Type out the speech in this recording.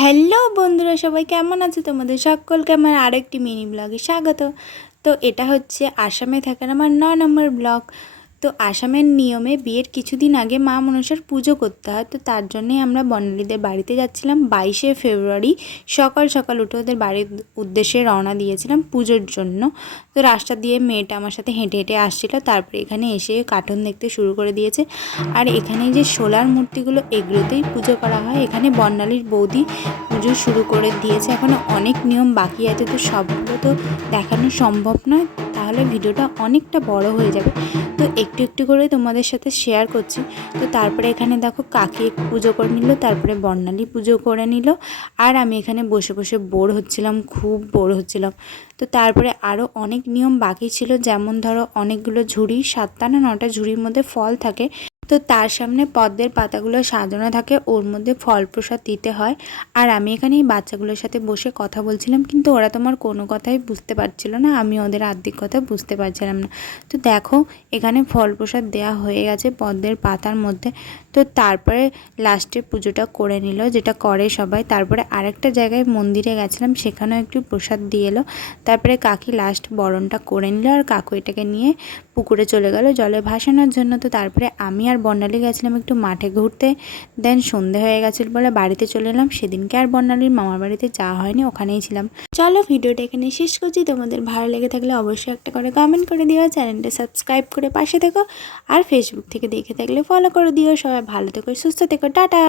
Hello বন্ধুরা, সবাই কেমন আছে? তোমাদের সকলকে আমার আরেকটি মিনি ব্লগে স্বাগত। তো এটা হচ্ছে আসামে থাকার আমার 9 নম্বর ব্লগ। তো আসামের নিয়মে বিয়ের কিছুদিন আগে মা মনসার পুজো করতে হয়, তো তার জন্যই আমরা বর্ণালীদের বাড়িতে যাচ্ছিলাম। 22শে ফেব্রুয়ারি সকাল সকাল উঠে ওদের বাড়ির উদ্দেশ্যে রওনা দিয়েছিলাম পুজোর জন্য। তো রাস্তা দিয়ে মেয়েটা আমার সাথে হেঁটে হেঁটে আসছিল, তারপরে এখানে এসে কার্টুন দেখতে শুরু করে দিয়েছে। আর এখানে যে সোলার মূর্তিগুলো, এগুলোতেই পুজো করা হয়। এখানে বর্ণালীর বৌদি পুজো শুরু করে দিয়েছে, এখনও অনেক নিয়ম বাকি আছে, তো সবগুলো তো দেখানো সম্ভব নয়, তাহলে ভিডিওটা অনেকটা বড় হয়ে যাবে। তো একটু একটু করে তোমাদের সাথে শেয়ার করছি। তো তারপরে এখানে দেখো কাকি পুজো করে নিল, তারপরে বর্ণালী পুজো করে নিল, আর আমি এখানে বসে বসে বোর হচ্ছিলাম, খুব বোর হচ্ছিলাম। তো তারপরে আরও অনেক নিয়ম বাকি ছিল, যেমন ধরো অনেকগুলো ঝুড়ি, 7টা না 9টা ঝুড়ির মধ্যে ফল থাকে। তো তার সামনে পদ্মের পাতাগুলো সাজানো থাকে, ওর মধ্যে ফল প্রসাদ দিতে হয়। আর আমি এখানে এই বাচ্চাগুলোর সাথে বসে কথা বলছিলাম, কিন্তু ওরা তোমার কোনো কথাই বুঝতে পারছিল না, আমি ওদের আর্ধেক কথা বুঝতে পারছিলাম না। তো দেখো এখানে ফল প্রসাদ দেওয়া হয়ে গেছে পদ্মের পাতার মধ্যে। তো তারপরে লাস্টে পুজোটা করে নিল, যেটা করে সবাই। তারপরে আরেকটা জায়গায় মন্দিরে গেছিলাম, সেখানেও একটু প্রসাদ দিয়ে এলো। তারপরে কাকি লাস্ট বরণটা করে নিল, আর কাকু এটাকে নিয়ে পুকুরে চলে গেল জলে ভাসানোর জন্য। তো তারপরে আমি আর বর্ণালী গেছিলাম একটু মাঠে ঘুরতে। দেন সন্ধে হয়ে গেছিল বলে বাড়িতে চলে এলাম। সেদিনকে আর বর্ণালীর মামার বাড়িতে যাওয়া হয়নি, ওখানেই ছিলাম। চলো ভিডিওটা এখানে শেষ করছি। তোমাদের ভালো লেগে থাকলে অবশ্যই একটা করে কমেন্ট করে দিও, চ্যানেলটা সাবস্ক্রাইব করে পাশে থেকো, আর ফেসবুক থেকে দেখে থাকলে ফলো করে দিও। সবাই ভালো থেকো, সুস্থ থেকো, টাটা।